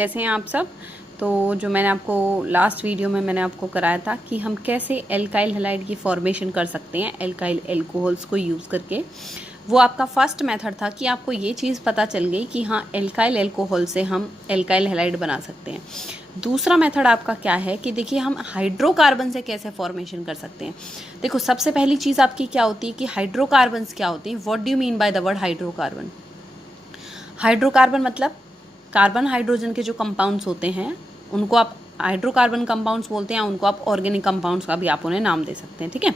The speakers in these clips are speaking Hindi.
कैसे हैं आप सब। तो जो मैंने आपको लास्ट वीडियो में मैंने आपको कराया था कि हम कैसे एल्काइल हैलाइड की फॉर्मेशन कर सकते हैं एल्काइल एल्कोहल्स को यूज़ करके। वो आपका फर्स्ट मेथड था कि आपको ये चीज़ पता चल गई कि हाँ एल्काइल एल्कोहल से हम एल्काइल हैलाइड बना सकते हैं। दूसरा मेथड आपका क्या है कि देखिए हम हाइड्रोकार्बन से कैसे फॉर्मेशन कर सकते हैं। देखो सबसे पहली चीज़ आपकी क्या होती है कि हाइड्रोकार्बन्स क्या होती हैं। What do you mean by the word hydrocarbon. Hydrocarbon मतलब कार्बन हाइड्रोजन के जो कंपाउंड्स होते हैं उनको आप हाइड्रोकार्बन कंपाउंड्स बोलते हैं, उनको आप ऑर्गेनिक कंपाउंड्स का भी आप उन्हें नाम दे सकते हैं। ठीक है,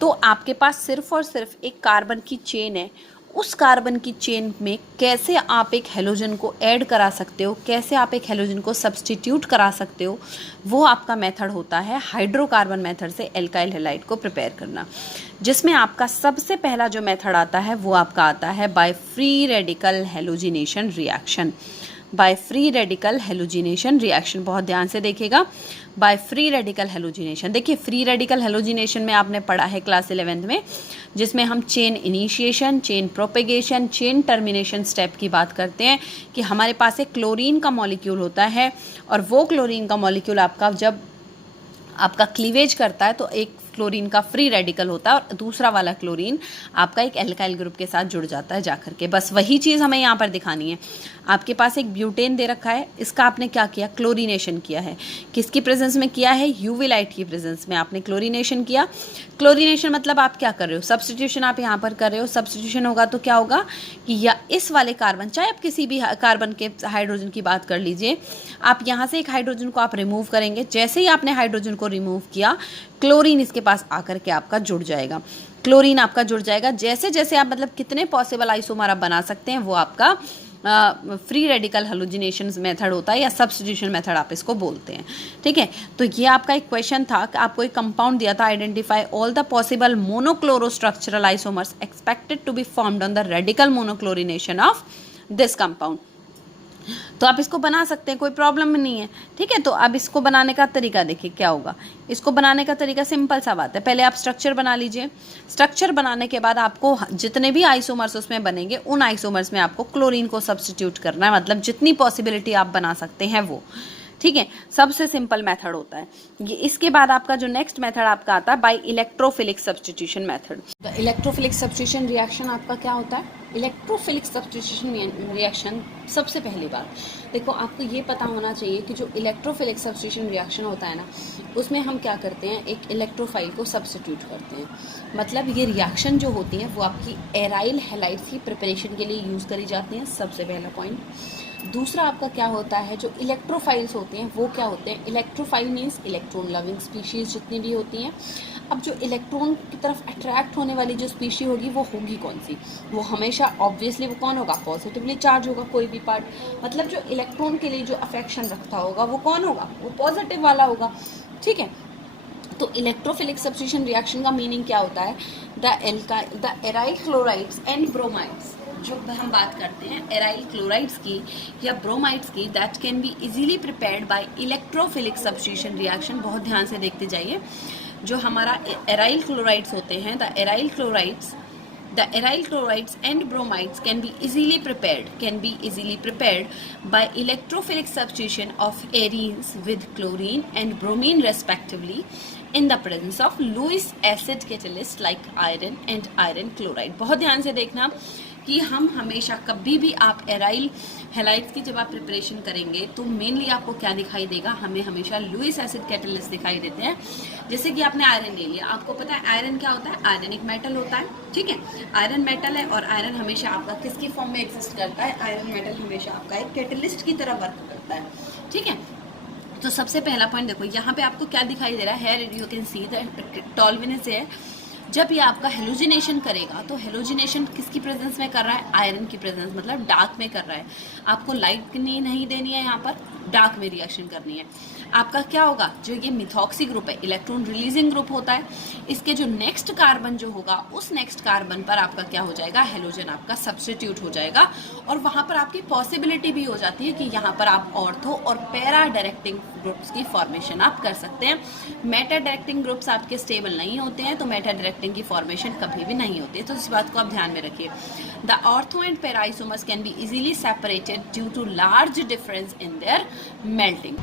तो आपके पास सिर्फ और सिर्फ एक कार्बन की चेन है, उस कार्बन की चेन में कैसे आप एक हेलोजन को ऐड करा सकते हो, कैसे आप एक हेलोजन को सब्सटीट्यूट करा सकते हो, वो आपका मेथड होता है हाइड्रोकार्बन मेथड से एल्काइल हैलाइड को प्रिपेयर करना। जिसमें आपका सबसे पहला जो मेथड आता है वो आपका आता है by free radical halogenation reaction. By free radical halogenation reaction, बहुत ध्यान से देखिएगा। बाय फ्री रेडिकल हेलोजिनेशन, देखिए फ्री रेडिकल हेलोजिनेशन में आपने पढ़ा है क्लास 11th में, जिसमें हम chain initiation, chain propagation, chain termination step की बात करते हैं कि हमारे पास एक क्लोरीन का मॉलिक्यूल होता है और वो क्लोरीन का मॉलिक्यूल आपका जब आपका क्लीवेज करता है तो एक क्लोरीन का फ्री रेडिकल होता है और दूसरा वाला क्लोरीन आपका एक एल्काइल ग्रुप के साथ जुड़ जाता है जाकर के। बस वही चीज़ हमें यहाँ पर दिखानी है। आपके पास एक ब्यूटेन दे रखा है, इसका आपने क्या किया, क्लोरीनेशन किया है। किसकी प्रेजेंस में किया है, यूवी लाइट की प्रेजेंस में आपने क्लोरीनेशन किया। क्लोरीनेशन मतलब आप क्या कर रहे हो, सब्सटीट्यूशन आप यहाँ पर कर रहे हो। सब्सटीट्यूशन होगा तो क्या होगा कि या इस वाले कार्बन, चाहे आप किसी भी कार्बन के हाइड्रोजन की बात कर लीजिए, आप यहाँ से एक हाइड्रोजन को आप रिमूव करेंगे। जैसे ही आपने हाइड्रोजन को रिमूव किया, क्लोरीन इसके पास आकर के आपका जुड़ जाएगा। क्लोरीन आपका जुड़ जाएगा। जैसे जैसे आप मतलब कितने पॉसिबल आइसोमर आप बना सकते हैं, वो आपका फ्री रेडिकल हेलोजिनेशन मेथड होता है या सब्स्टिट्यूशन मेथड आप इसको बोलते हैं। ठीक है, तो ये आपका एक क्वेश्चन था कि आपको एक कंपाउंड दिया था, identify all the possible monochlorostructural isomers expected to be formed on the radical monochlorination of this compound. तो आप इसको बना सकते हैं, कोई प्रॉब्लम नहीं है। ठीक है, तो अब इसको बनाने का तरीका देखिए क्या होगा। इसको बनाने का तरीका सिंपल सा बात है, पहले आप स्ट्रक्चर बना लीजिए। स्ट्रक्चर बनाने के बाद आपको जितने भी आइसोमर्स उसमें बनेंगे उन आइसोमर्स में आपको क्लोरीन को सब्स्टिट्यूट करना है, मतलब जितनी पॉसिबिलिटी आप बना सकते हैं वो। ठीक है, सबसे सिंपल मेथड होता है ये। इसके बाद आपका जो नेक्स्ट मेथड आपका आता है बाय इलेक्ट्रोफिलिक सब्स्टिट्यूशन मेथड। तो इलेक्ट्रोफिलिक सब्स्टिट्यूशन रिएक्शन आपका क्या होता है, इलेक्ट्रोफिलिक सब्स्टिट्यूशन रिएक्शन। सबसे पहली बात देखो, आपको ये पता होना चाहिए कि जो इलेक्ट्रोफिलिक सब्स्टिट्यूशन रिएक्शन होता है ना, उसमें हम क्या करते हैं, एक इलेक्ट्रोफाइल को सब्स्टिट्यूट करते हैं। मतलब ये रिएक्शन जो होती है वो आपकी एराइल हैलाइड्स की प्रिपरेशन के लिए यूज़ करी जाती हैं, सबसे पहला पॉइंट। दूसरा आपका क्या होता है, जो इलेक्ट्रोफाइल्स होते हैं वो क्या होते हैं, electrophile means electron loving species जितनी भी होती हैं। अब जो इलेक्ट्रॉन की तरफ अट्रैक्ट होने वाली जो स्पीशी होगी वो होगी कौन सी, वो हमेशा ऑब्वियसली वो कौन होगा, पॉजिटिवली चार्ज होगा कोई भी पार्ट। मतलब जो इलेक्ट्रॉन के लिए जो अफेक्शन रखता होगा वो कौन होगा, वो पॉजिटिव वाला होगा। ठीक है, तो इलेक्ट्रोफिलिक सब्स्टिट्यूशन रिएक्शन का मीनिंग क्या होता है, the aryl chlorides and bromides, जो हम बात करते हैं एराइल क्लोराइड्स की या ब्रोमाइड्स की, that can be easily prepared by electrophilic substitution reaction. बहुत ध्यान से देखते जाइए, जो हमारा एराइल क्लोराइड्स होते हैं, the aryl chlorides and bromides can be easily prepared by electrophilic substitution of arenes with chlorine and bromine respectively in the presence of Lewis acid catalyst like iron and iron chloride। बहुत ध्यान से देखना कि हम हमेशा कभी भी आप एराइल हैलाइड्स की जब आप प्रिपरेशन करेंगे तो मेनली आपको क्या दिखाई देगा, हमें हमेशा लुइस एसिड कैटलिस्ट दिखाई देते हैं। जैसे कि आपने आयरन ले लिया, आपको पता है आयरन क्या होता है, आयरन एक मेटल होता है। ठीक है, आयरन मेटल है और आयरन हमेशा आपका किसकी फॉर्म में एग्जिस्ट करता है, आयरन मेटल हमेशा आपका एक कैटलिस्ट की तरह वर्क करता है। ठीक है, तो सबसे पहला पॉइंट देखो, यहाँ पे आपको क्या दिखाई दे रहा है, here you can see the टॉल्विनेस है। जब ये आपका हेलोजिनेशन करेगा तो हेलोजिनेशन किसकी प्रेजेंस में कर रहा है, आयरन की प्रेजेंस, मतलब डार्क में कर रहा है। आपको लाइट नहीं देनी है, यहाँ पर डार्क में रिएक्शन करनी है। आपका क्या होगा, जो ये मिथॉक्सी ग्रुप है, इलेक्ट्रॉन रिलीजिंग ग्रुप होता है, इसके जो नेक्स्ट कार्बन जो होगा उस नेक्स्ट कार्बन पर आपका क्या हो जाएगा, हेलोजन आपका सब्स्टिट्यूट हो जाएगा। और वहां पर आपकी पॉसिबिलिटी भी हो जाती है कि यहाँ पर आप ऑर्थो और पैरा डायरेक्टिंग ग्रुप्स की फॉर्मेशन आप कर सकते हैं। मेटा डायरेक्टिंग ग्रुप्स आपके स्टेबल नहीं होते हैं, तो मेटा डायरेक्टिंग की फॉर्मेशन कभी भी नहीं होती है, तो इस बात को आप ध्यान में रखिए। The ortho and para isomers can be easily separated due to large difference in their melting.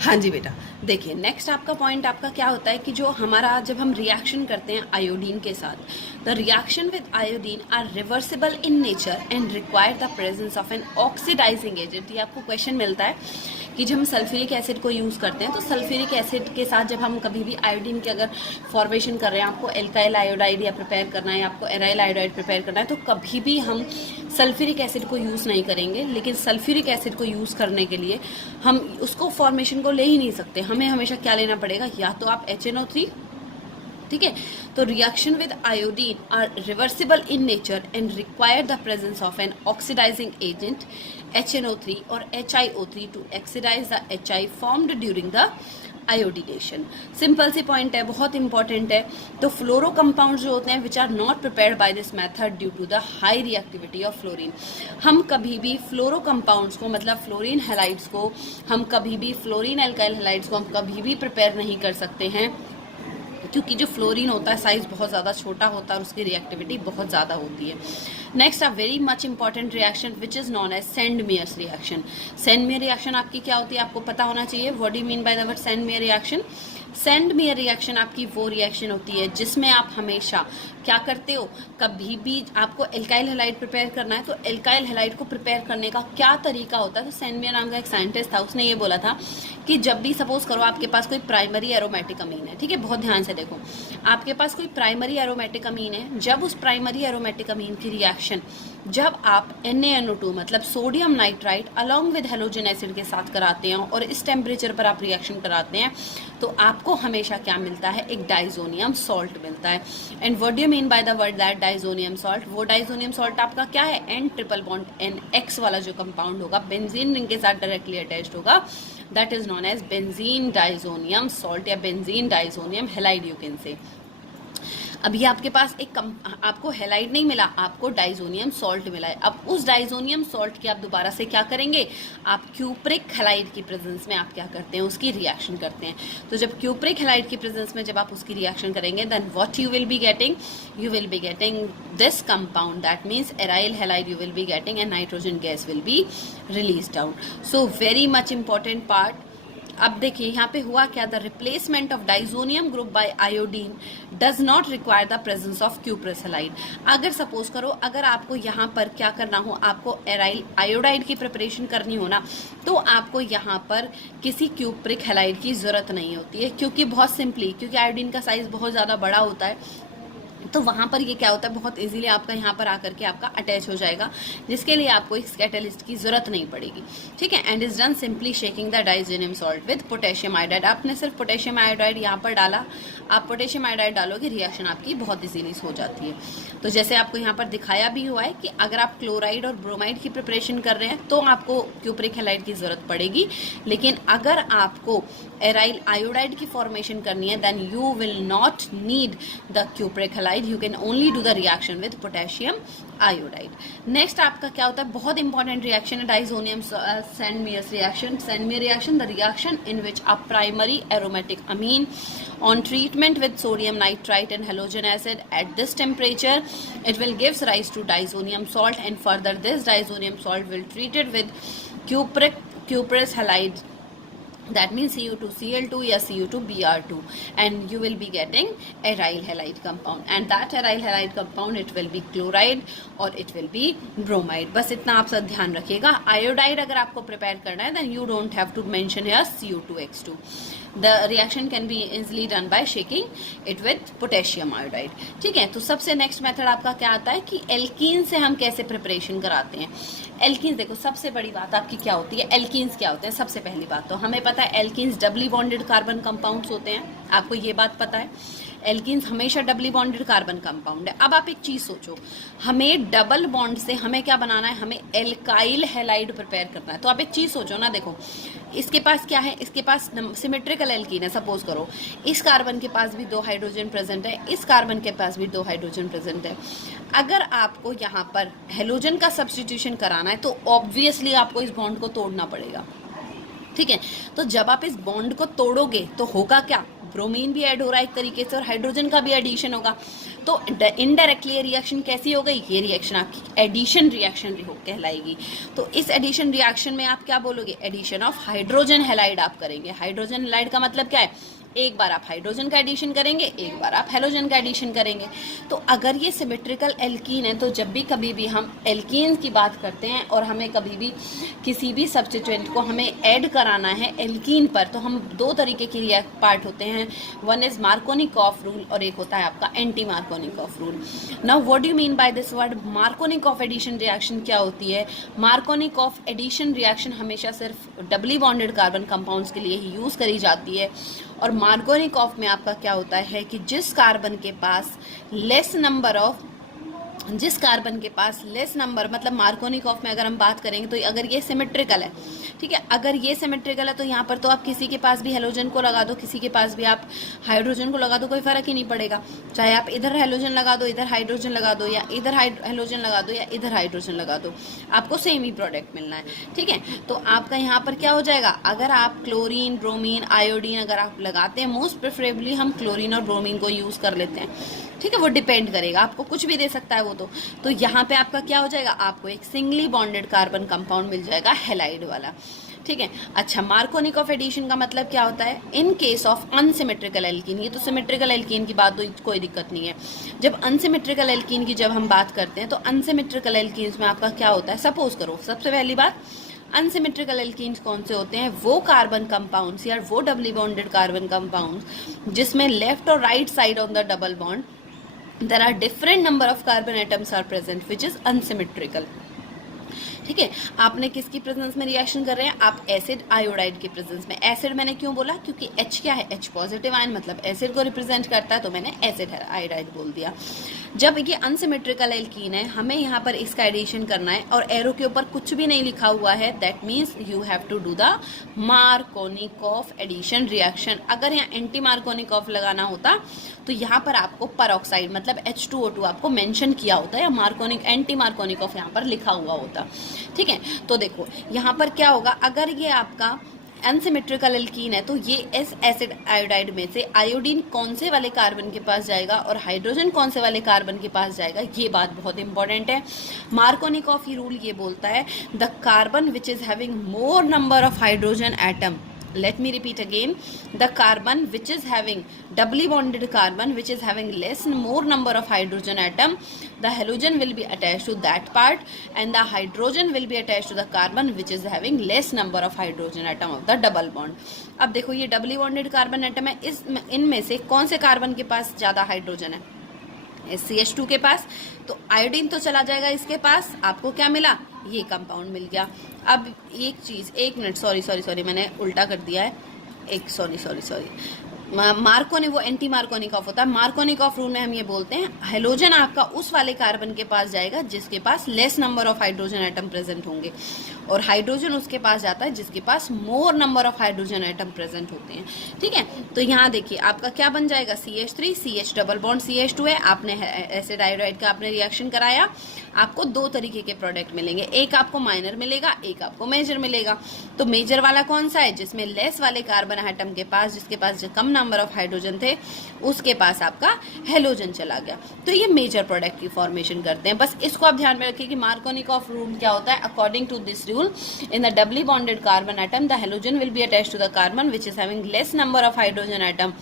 हाँ जी बेटा, देखिए नेक्स्ट आपका पॉइंट आपका क्या होता है कि जो हमारा जब हम रिएक्शन करते हैं आयोडीन के साथ, the reaction with iodine are reversible in nature and require the presence of an oxidising agent. ये आपको क्वेश्चन मिलता है कि जब हम सल्फ्यूरिक एसिड को यूज़ करते हैं तो सल्फ्यूरिक एसिड के साथ जब हम कभी भी आयोडीन के अगर फॉर्मेशन कर रहे हैं, आपको एल्काइल आयोडाइड या प्रिपेयर करना है या आपको एराइल आयोडाइड प्रिपेयर करना है, तो कभी भी हम सल्फ्यूरिक एसिड को यूज़ नहीं करेंगे। लेकिन सल्फ्यूरिक एसिड को यूज़ करने के लिए हम उसको फॉर्मेशन को ले ही नहीं सकते, हमें हमेशा क्या लेना पड़ेगा, या तो आप HNO3, ठीक है। तो reaction with iodine are reversible in nature and require the presence of an oxidising agent HNO3 और HiO3 to oxidise the HI formed during the iodination. Simple सी पॉइंट है, बहुत इंपॉर्टेंट है। तो फ्लोरो कंपाउंड जो होते हैं which are not prepared by this method due to the high reactivity of fluorine, हम कभी भी फ्लोरो कंपाउंड्स को मतलब फ्लोरीन हैलाइड्स को हम कभी भी फ्लोरीन एल्काइल हैलाइड्स को हम कभी भी प्रिपेयर नहीं कर सकते हैं, क्योंकि जो फ्लोरीन होता है साइज बहुत ज़्यादा छोटा होता है और उसकी रिएक्टिविटी बहुत ज़्यादा होती है। Next a very much important reaction which is known as Sandmeyer's reaction. Sandmeyer reaction आपकी क्या होती है, आपको पता होना चाहिए। What do you mean by the word Sandmeyer reaction? Sandmeyer reaction आपकी वो रिएक्शन होती है जिसमें आप हमेशा क्या करते हो, कभी भी आपको एल्काइल हैलाइड प्रिपेयर करना है तो एल्काइल हैलाइड को प्रिपेयर करने का क्या तरीका होता है। तो सेंडमेयर नाम का एक साइंटिस्ट था, उसने ये बोला था कि जब भी सपोज करो आपके पास कोई प्राइमरी एरोमेटिक अमीन है, ठीक है, बहुत ध्यान से देखो, आपके पास कोई प्राइमरी एरोमेटिक अमीन है, जब उस प्राइमरी एरोमेटिक अमीन की रिएक्शन जब आप NaNO2 मतलब sodium nitrite along with halogen acid के साथ कराते हैं और इस टेम्परेचर पर आप रिएक्शन कराते हैं तो आपको हमेशा क्या मिलता है, एक डाइजोनियम सॉल्ट मिलता है। And what do you mean by the word that diazonium salt? वो डाइजोनियम सॉल्ट आपका क्या है, N ट्रिपल बॉन्ड NX वाला जो कंपाउंड होगा, बेंजीन रिंग के साथ डायरेक्टली अटैच्ड होगा, that is known as benzene diazonium salt या benzene diazonium halide you can say. अभी आपके पास आपको हैलाइड नहीं मिला, आपको डाइजोनियम सॉल्ट मिला है। अब उस डाइजोनियम सॉल्ट की आप दोबारा से क्या करेंगे, आप क्यूप्रिक हैलाइड की प्रेजेंस में आप क्या करते हैं, उसकी रिएक्शन करते हैं। तो जब क्यूप्रिक हैलाइड की प्रेजेंस में जब आप उसकी रिएक्शन करेंगे then what you will be getting, you will be getting this compound, that means aryl halide you will be getting and nitrogen gas will be released out. So very much important part. अब देखिए यहाँ पे हुआ क्या, the replacement of diazonium group by iodine does not require the presence of cuprous halide. अगर सपोज करो अगर आपको यहाँ पर क्या करना हो, आपको एराइल आयोडाइड की प्रिपरेशन करनी हो ना, तो आपको यहाँ पर किसी क्यूप्रिक हैलाइड की जरूरत नहीं होती है, क्योंकि बहुत सिंपली, क्योंकि आयोडीन का साइज बहुत ज़्यादा बड़ा होता है, तो वहाँ पर ये क्या होता है, बहुत इजीली आपका यहाँ पर आकर के आपका अटैच हो जाएगा, जिसके लिए आपको इस कैटलिस्ट की जरूरत नहीं पड़ेगी, ठीक है। And is done simply shaking the diazonium salt with potassium iodide. आपने सिर्फ पोटेशियम आयोडाइड यहाँ पर डाला, आप पोटेशियम आयोडाइड डालोगे, रिएक्शन आपकी बहुत इजीली हो जाती है। तो जैसे आपको यहाँ पर दिखाया भी हुआ है कि अगर आप क्लोराइड और ब्रोमाइड की प्रिपरेशन कर रहे हैं तो आपको क्यूप्रिक हैलाइड की जरूरत पड़ेगी, लेकिन अगर आपको एराइल आयोडाइड की फॉर्मेशन करनी है then you will not need the cupric halide, you can only do the reaction with potassium iodide. Next आपका क्या होता है, बहुत इंपॉर्टेंट रिएक्शन है diazonium Sandmeyer's reaction. Sandmeyer reaction, the reaction in which a primary aromatic amine on treatment with sodium nitrite and halogen acid at this temperature it will gives rise to diazonium salt, and further this diazonium salt will treated with cuprous halide, that means Cu2Cl2 या Cu2Br2, and you will be getting aryl halide compound, and that aryl halide compound it will be chloride और it will be bromide। बस इतना आप सब ध्यान रखिएगा। आयोडाइड अगर आपको प्रिपेयर करना है then you don't have to mention here Cu2X2। The reaction can be easily done by shaking it with potassium iodide, ठीक है। तो सबसे नेक्स्ट मेथड आपका क्या आता है कि एल्कीन से हम कैसे प्रिपरेशन कराते हैं। एल्कीन्स देखो, सबसे बड़ी बात आपकी क्या होती है, एल्कीन्स क्या होते हैं। सबसे पहली बात तो हमें पता है alkenes doubly bonded carbon compounds होते हैं, आपको ये बात पता है। एल्कीन्स हमेशा डबली बॉन्डेड कार्बन कंपाउंड है। अब आप एक चीज सोचो, हमें डबल बॉन्ड से हमें क्या बनाना है, हमें एल्काइल हैलाइड प्रिपेयर करना है। तो आप एक चीज सोचो ना, देखो इसके पास क्या है, इसके पास सिमेट्रिकल एल्कीन है। सपोज करो इस कार्बन के पास भी 2 हाइड्रोजन प्रेजेंट है, इस कार्बन के पास भी 2 हाइड्रोजन प्रेजेंट है। अगर आपको यहाँ पर हेलोजन का सब्स्टिट्यूशन कराना है तो ऑब्वियसली आपको इस बॉन्ड को तोड़ना पड़ेगा, ठीक है। तो जब आप इस बॉन्ड को तोड़ोगे तो होगा क्या, ब्रोमीन भी ऐड हो रहा है एक तरीके से और हाइड्रोजन का भी एडिशन होगा। तो इनडायरेक्टली ये रिएक्शन कैसी हो गई, ये रिएक्शन आपकी एडिशन रिएक्शन कहलाएगी। तो इस एडिशन रिएक्शन में आप क्या बोलोगे, एडिशन ऑफ हाइड्रोजन हैलाइड आप करेंगे। हाइड्रोजन हैलाइड का मतलब क्या है, एक बार आप हाइड्रोजन का एडिशन करेंगे, एक बार आप हेलोजन का एडिशन करेंगे। तो अगर ये सिमेट्रिकल एल्कीन है, तो जब भी कभी भी हम एल्कीन की बात करते हैं और हमें कभी भी किसी भी सब्स्टिट्यूएंट को हमें ऐड कराना है एल्कीन पर, तो हम दो तरीके की पार्ट होते हैं, वन इज मार्कोनिकॉफ रूल और एक होता है आपका anti Markovnikov rule. Now what do you mean by this word Markovnikov addition reaction क्या होती है। मार्कोनिकॉफ एडिशन रिएक्शन हमेशा सिर्फ डबली बॉन्डेड कार्बन कंपाउंड्स के लिए ही यूज करी जाती है। और मार्कोनिकॉफ में आपका क्या होता है कि जिस कार्बन के पास लेस नंबर मतलब मार्कोनिकॉफ में अगर हम बात करेंगे तो अगर ये सिमेट्रिकल है, ठीक है, अगर ये सिमेट्रिकल है तो यहाँ पर तो आप किसी के पास भी हेलोजन को लगा दो, किसी के पास भी आप हाइड्रोजन को लगा दो, कोई फर्क ही नहीं पड़ेगा। चाहे आप इधर हेलोजन लगा दो, इधर हाइड्रोजन लगा दो, या इधर हेलोजन लगा दो या इधर हाइड्रोजन लगा दो, आपको सेम ही प्रोडक्ट मिलना है, ठीक है। तो आपका यहाँ पर क्या हो जाएगा, अगर आप क्लोरीन, ब्रोमीन, आयोडीन अगर आप लगाते हैं, मोस्ट प्रेफरेबली हम क्लोरीन और ब्रोमीन को यूज कर लेते हैं, ठीक है, वो डिपेंड करेगा, आपको कुछ भी दे सकता है वो। तो यहाँ पे आपका क्या हो जाएगा, आपको एक सिंगली बॉन्डेड कार्बन कंपाउंड मिल जाएगा हैलाइड वाला, ठीक है। अच्छा, मार्कोनिकॉफ एडिशन का मतलब क्या होता है, in case of unsymmetrical alkene. ये तो सिमेट्रिकल एल्कीन की बात, तो कोई दिक्कत नहीं है। जब अनसिमेट्रिकल एल्कीन की जब हम बात करते हैं तो अनसिमेट्रिकल एल्कीन्स में आपका क्या होता है, सपोज करो सबसे पहली बात, अनसिमेट्रिकल एल्कीन्स कौन से होते हैं, वो कार्बन कंपाउंड्स या वो डबली बॉन्डेड कार्बन कंपाउंड्स जिसमें लेफ्ट और right side on the double bond there are different number of carbon atoms are present which is unsymmetrical, ठीक है। आपने किसकी प्रेजेंस में रिएक्शन कर रहे हैं, आप एसिड आयोडाइड के प्रेजेंस में। एसिड मैंने क्यों बोला, क्योंकि H क्या है, H पॉजिटिव आयन मतलब एसिड को रिप्रेजेंट करता है, तो मैंने एसिड आयोडाइड बोल दिया। जब ये अनसिमेट्रिकल एल्कीन है, हमें यहाँ पर इसका एडिशन करना है और एरो के ऊपर कुछ भी नहीं लिखा हुआ है, that means you have to do the Markovnikov addition reaction. अगर यहाँ एंटी मार्कोनिकॉफ लगाना होता तो यहाँ पर आपको परऑक्साइड मतलब H2O2 आपको मेंशन किया होता है, या एंटी मार्कोनिकॉफ यहाँ पर लिखा हुआ होता, ठीक है। तो देखो यहाँ पर क्या होगा, अगर ये आपका अनसिमेट्रिकल एल्कीन है तो ये इस एसिड आयोडाइड में से आयोडीन कौन से वाले कार्बन के पास जाएगा और हाइड्रोजन कौन से वाले कार्बन के पास जाएगा, ये बात बहुत इंपॉर्टेंट है। मार्कोनिकॉफ रूल ये बोलता है, the carbon which is having more number of hydrogen atom, let me repeat again, the carbon which is having doubly bonded carbon which is having more number of hydrogen atom, the halogen will be attached to that part and the hydrogen will be attached to the carbon which is having less number of hydrogen atom of the double bond। अब देखो ये डबली बॉन्डेड कार्बन एटम है, इनमें से कौन से कार्बन के पास ज्यादा हाइड्रोजन है, CH2 के पास, तो आयोडीन तो चला जाएगा इसके पास, आपको क्या मिला, ये कंपाउंड मिल गया। अब एक चीज, एक मिनट, सॉरी मैंने उल्टा कर दिया है, एक सॉरी मार्कोनी वो एंटी मार्कोनिकॉफ होता है। मार्कोनिकॉफ रूल में हम ये बोलते हैं हेलोजन आपका उस वाले कार्बन के पास जाएगा जिसके पास less number of hydrogen atom present होंगे, और हाइड्रोजन उसके पास जाता है जिसके पास more number of hydrogen atom present होते हैं, ठीक है। तो यहाँ देखिए आपका क्या बन जाएगा, CH3 CH double bond CH2 है, आपने एसिड आयोडाइड का आपने रिएक्शन कराया, आपको दो तरीके के प्रोडक्ट मिलेंगे, एक आपको माइनर मिलेगा, एक आपको मेजर मिलेगा। तो मेजर वाला कौन सा है, जिसमें लेस वाले कार्बन एटम के पास, जिसके पास कम नंबर ऑफ हाइड्रोजन थे, उसके पास आपका हेलोजन चला गया, तो ये मेजर प्रोडक्ट की फॉर्मेशन करते हैं। बस इसको आप ध्यान में रखिए कि मार्कोनिकॉफ रूल क्या होता है, according to this rule in the doubly bonded carbon atom the halogen will be attached to the carbon which is having less number of hydrogen atom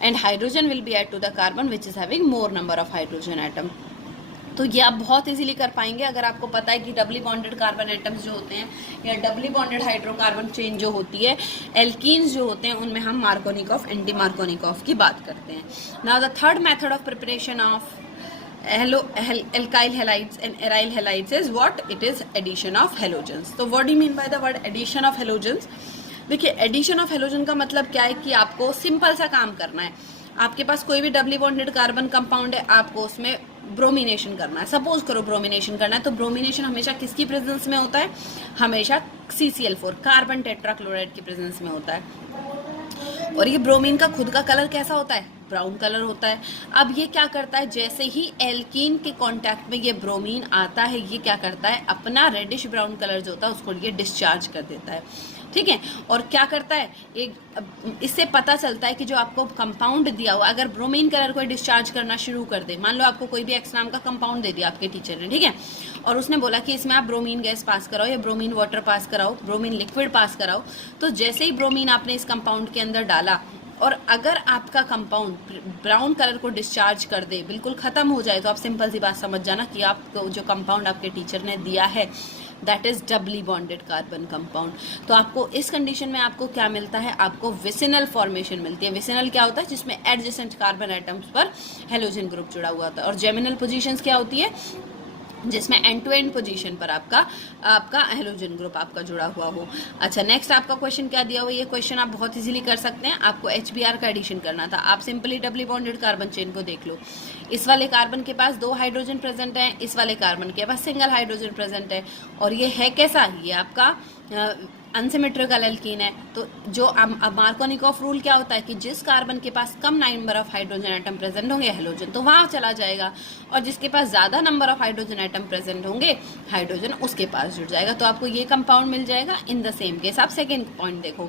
and hydrogen will be added to the carbon which is having more number of hydrogen atom। तो ये आप बहुत इजीली कर पाएंगे अगर आपको पता है कि डबली बॉन्डेड कार्बन एटम्स जो होते हैं या डबली बॉन्डेड हाइड्रोकार्बन चेन जो होती है, एल्कीन्स जो होते हैं, उनमें हम मार्कोनिकॉफ एंटी मार्कोनिकॉफ की बात करते हैं। Now the third method of preparation of alkyl halides and aryl halides is what? It is addition of halogens। तो what do you mean by the word addition of halogens? देखिए एडिशन ऑफ हेलोजन का मतलब क्या है कि आपको सिंपल सा काम करना है। आपके पास कोई भी डबली बॉन्डेड कार्बन कंपाउंड है, आपको उसमें ब्रोमिनेशन करना है। सपोज करो ब्रोमिनेशन करना है, तो ब्रोमिनेशन हमेशा किसकी प्रेजेंस में होता है, हमेशा CCl4 कार्बन टेट्राक्लोराइड की प्रेजेंस में होता है। और ये ब्रोमीन का खुद का कलर कैसा होता है, ब्राउन कलर होता है। अब ये क्या करता है, जैसे ही एल्कीन के कांटेक्ट में ये ब्रोमीन आता है, ये क्या करता है, अपना रेडिश ब्राउन कलर जो होता है उसको ये डिस्चार्ज कर देता है, ठीक है। और क्या करता है, एक इससे पता चलता है कि जो आपको कंपाउंड दिया हुआ, अगर ब्रोमीन कलर को डिस्चार्ज करना शुरू कर दे, मान लो आपको कोई भी एक्स नाम का कंपाउंड दे दिया आपके टीचर ने, ठीक है, और उसने बोला कि इसमें आप ब्रोमीन गैस पास कराओ या ब्रोमीन वाटर पास कराओ, ब्रोमीन लिक्विड पास कराओ, तो जैसे ही ब्रोमीन आपने इस कंपाउंड के अंदर डाला और अगर आपका कंपाउंड ब्राउन कलर को डिस्चार्ज कर दे, बिल्कुल खत्म हो जाए, तो आप सिंपल सी बात समझ जाना कि आपको जो कंपाउंड आपके टीचर ने दिया है that is doubly bonded carbon compound. तो आपको इस कंडीशन में आपको क्या मिलता है, आपको विसिनल फॉर्मेशन मिलती है। विसिनल क्या होता है, जिसमें एडजेसेंट कार्बन एटम्स पर हेलोजन ग्रुप जुड़ा हुआ होता है। और जेमिनल पोजीशंस क्या होती है, जिसमें एंड टू एंड पोजीशन पर आपका हेलोजन ग्रुप आपका जुड़ा हुआ हो। अच्छा, नेक्स्ट आपका क्वेश्चन क्या दिया हुआ, ये क्वेश्चन आप बहुत इजीली कर सकते हैं। आपको HBr का एडिशन करना था, आप simply doubly bonded carbon chain को देख लो। इस वाले कार्बन के पास 2 हाइड्रोजन प्रेजेंट है, इस वाले कार्बन के पास सिंगल हाइड्रोजन प्रेजेंट है। और ये है कैसा, ये आपका अनसिमेट्रिकल एल्कीन है। तो जो मार्कोनिकॉफ रूल क्या होता है कि जिस कार्बन के पास कम number of hydrogen atom present होंगे हेलोजन तो वहां चला जाएगा, और जिसके पास ज्यादा number of hydrogen atom present होंगे हाइड्रोजन उसके पास जुड़ जाएगा। तो आपको ये कंपाउंड मिल जाएगा इन द सेम केस। आप सेकेंड पॉइंट देखो,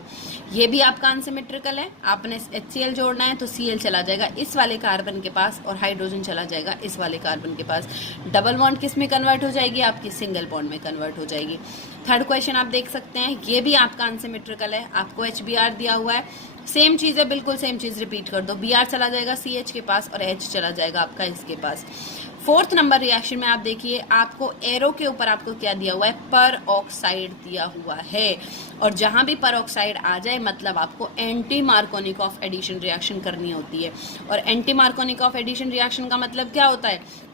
ये भी आपका अनसिमेट्रिकल है, आपने HCl जोड़ना है तो Cl चला जाएगा इस वाले कार्बन के पास और हाइड्रोजन चला जाएगा इस वाले कार्बन के पास। डबल बॉन्ड किस में कन्वर्ट हो जाएगी, आपकी सिंगल बॉन्ड में कन्वर्ट हो जाएगी। थर्ड क्वेश्चन आप देख सकते हैं, ये भी आपका अनसिमेट्रिकल है, आपको HBr दिया हुआ है, सेम चीज है, बिल्कुल सेम चीज रिपीट कर दो। Br चला जाएगा CH के पास और H चला जाएगा आपका इसके पास। फोर्थ नंबर रिएक्शन में आप देखिए, आपको एरो के ऊपर आपको क्या दिया हुआ है, पर ऑक्साइड दिया हुआ है। और जहां भी पर ऑक्साइड आ जाए मतलब आपको एंटी मार्कोनिकॉफ एडिशन रिएक्शन करनी होती है। और एंटी मार्कोनिकॉफ एडिशन रिएक्शन का मतलब क्या होता है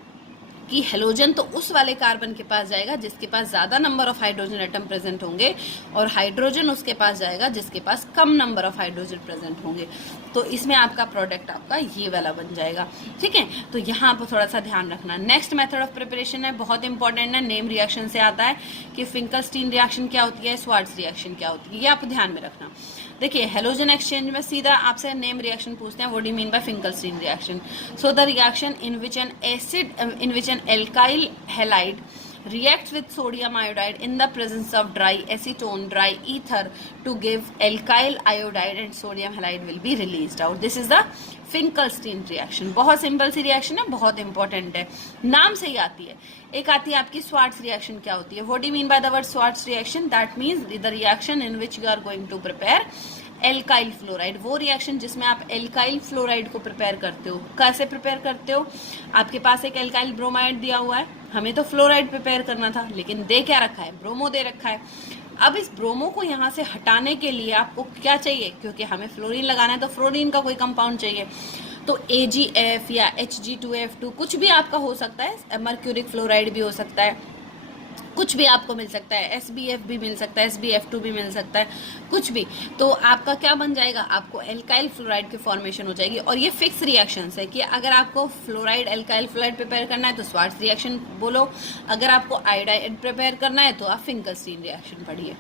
कि हेलोजन तो उस वाले कार्बन के पास जाएगा जिसके पास ज्यादा number of hydrogen atom present होंगे, और हाइड्रोजन उसके पास जाएगा जिसके पास कम नंबर ऑफ हाइड्रोजन प्रेजेंट होंगे। तो इसमें आपका प्रोडक्ट आपका ये वाला बन जाएगा, ठीक है। तो यहाँ पर थोड़ा सा ध्यान रखना। नेक्स्ट मेथड ऑफ प्रिपरेशन है, बहुत इंपॉर्टेंट है, नेम रिएक्शन से आता है कि फिंकलस्टीन रिएक्शन क्या होती है, स्वार्ट्ज रिएक्शन क्या होती है, ये आप ध्यान में रखना। देखिए, हेलोजन एक्सचेंज में सीधा आपसे नेम रिएक्शन पूछते हैं, what do you mean bye Finkelstein reaction. So the reaction in which N alkyl halide reacts with sodium iodide in the presence of dry acetone, dry ether to give alkyl iodide and sodium halide will be released out. This is the Finkelstein reaction. बहुत सिंपल सी रिएक्शन है, बहुत इंपॉर्टेंट है, नाम से ही आती है। एक आती है आपकी स्वार्ट्ज रिएक्शन क्या होती है, what do you mean by the word Swarts reaction, that means the reaction in which you are going to prepare alkyl fluoride. वो रिएक्शन जिसमें आप एल्काइल फ्लोराइड को प्रिपेयर करते हो। कैसे प्रिपेयर करते हो, आपके पास एक एल्काइल ब्रोमाइड दिया हुआ है, हमें तो फ्लोराइड प्रिपेयर करना था लेकिन दे क्या रखा है, ब्रोमो दे रखा है। अब इस ब्रोमो को यहाँ से हटाने के लिए आपको क्या चाहिए, क्योंकि हमें फ्लोरीन लगाना है तो फ्लोरीन का कोई कंपाउंड चाहिए। तो AgF या Hg2F2 कुछ भी आपका हो सकता है, मर्क्यूरिक फ्लोराइड भी हो सकता है, कुछ भी आपको मिल सकता है, SbF भी मिल सकता है, SbF2 भी मिल सकता है, कुछ भी। तो आपका क्या बन जाएगा, आपको एल्काइल फ्लोराइड की फॉर्मेशन हो जाएगी। और ये फिक्स रिएक्शन है कि अगर आपको फ्लोराइड एल्काइल फ्लोराइड प्रिपेयर करना है तो स्वार्ट्ज रिएक्शन बोलो, अगर आपको आयोडाइड प्रिपेयर करना है तो आप फिंकलस्टीन रिएक्शन पढ़िए।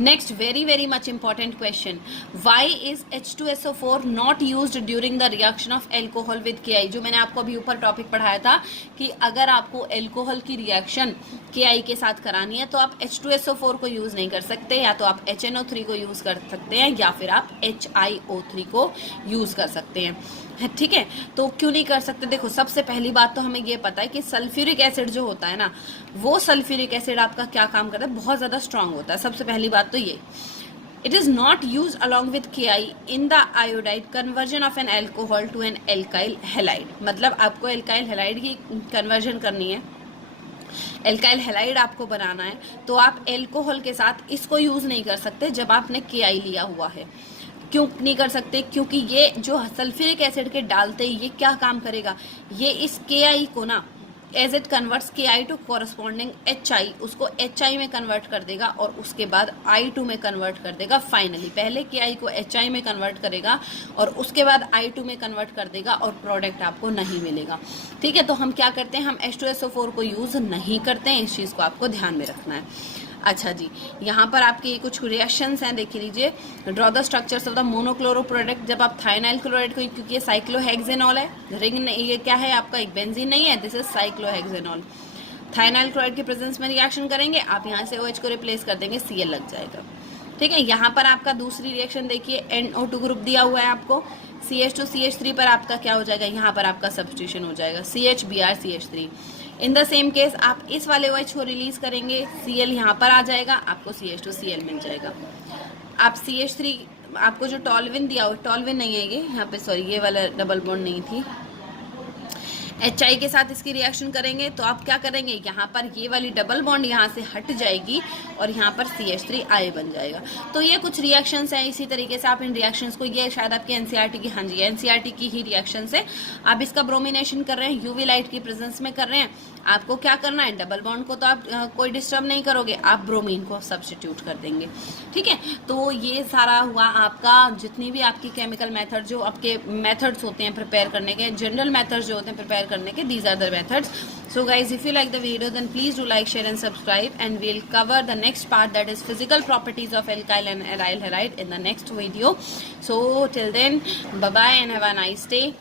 Next very very much important question, why is H2SO4 not used during the reaction of alcohol with KI। जो मैंने आपको अभी ऊपर टॉपिक पढ़ाया था कि अगर आपको एल्कोहल की रिएक्शन KI के साथ करानी है तो आप H2SO4 को यूज नहीं कर सकते, या तो आप HNO3 को यूज कर सकते हैं या फिर आप HiO3 को यूज कर सकते हैं, ठीक है। तो क्यों नहीं कर सकते, देखो सबसे पहली बात तो हमें ये पता है कि सल्फ्यूरिक एसिड जो होता है ना, वो सल्फ्यूरिक एसिड आपका क्या काम करता है, बहुत ज्यादा स्ट्रांग होता है। सबसे पहली बात तो ये, it is not use along with KI in the iodide conversion of an alcohol to an alkyl halide. मतलब आपको एल्काइल हैलाइड की कन्वर्जन करनी है, एल्काइल हैलाइड आपको बनाना है, तो आप एल्कोहल के साथ इसको यूज नहीं कर सकते जब आपने KI लिया हुआ है। क्यों नहीं कर सकते, क्योंकि ये जो सल्फ्यूरिक एसिड के डालते ही ये क्या काम करेगा, ये इस KI को ना as it converts KI to corresponding HI, उसको HI में कन्वर्ट कर देगा और उसके बाद I2 में कन्वर्ट कर देगा। फाइनली पहले KI को HI में कन्वर्ट करेगा और उसके बाद I2 में कन्वर्ट कर देगा और प्रोडक्ट आपको नहीं मिलेगा, ठीक है। तो हम क्या करते हैं, हम H2SO4 को यूज नहीं करते हैं, इस चीज को आपको ध्यान में रखना है। अच्छा जी, यहाँ पर आपके ये कुछ रिएक्शंस हैं, देख लीजिए। Draw the structures of the monochloro product. जब आप थाइनाइल क्लोराइड को, क्योंकि ये साइक्लोहेक्सेनॉल है, रिंग ये क्या है आपका, एक बेंजीन नहीं है, दिस इज साइक्लोहेक्सेनॉल। थाइनाइल क्लोराइड के प्रेजेंस में रिएक्शन करेंगे, आप यहाँ से OH को रिप्लेस कर देंगे, Cl लग जाएगा। ठीक है, यहाँ पर आपका दूसरी रिएक्शन देखिए, NO2 ग्रुप दिया हुआ है आपको, CH2 CH3 पर आपका क्या हो जाएगा, यहाँ पर आपका सब्स्टिट्यूशन हो जाएगा, CH Br CH3। In the same case आप इस वाले OH को रिलीज करेंगे, Cl यहाँ पर आ जाएगा, आपको CH2 Cl मिल जाएगा। आप CH3, आपको जो टॉल्विन दिया हुआ, टॉल्विन नहीं है ये यहाँ पे, सॉरी ये वाला डबल बॉन्ड नहीं थी, HI के साथ इसकी रिएक्शन करेंगे तो आप क्या करेंगे, यहाँ पर ये वाली डबल बॉन्ड यहाँ से हट जाएगी और यहाँ पर CH3I बन जाएगा। तो ये कुछ रिएक्शंस हैं, इसी तरीके से आप इन रिएक्शंस को, ये शायद आपके NCERT की, हाँ जी NCERT की ही रिएक्शंस है। आप इसका ब्रोमिनेशन कर रहे हैं, UV लाइट की प्रेजेंस में कर रहे हैं, आपको क्या करना है, डबल बॉन्ड को तो आप कोई डिस्टर्ब नहीं करोगे, आप ब्रोमीन को सब्स्टिट्यूट कर देंगे। ठीक है, तो ये सारा हुआ आपका, जितनी भी आपकी केमिकल मेथड, जो आपके मेथड्स होते हैं प्रिपेयर करने के, जनरल मेथड्स जो होते हैं प्रिपेयर करने के, these are the methods. So guys, if you like the video, then please do like, share and subscribe, and we'll cover the next part, that is physical properties of alkyl and aryl halide, in the next video. So till then, bye bye and have a nice day.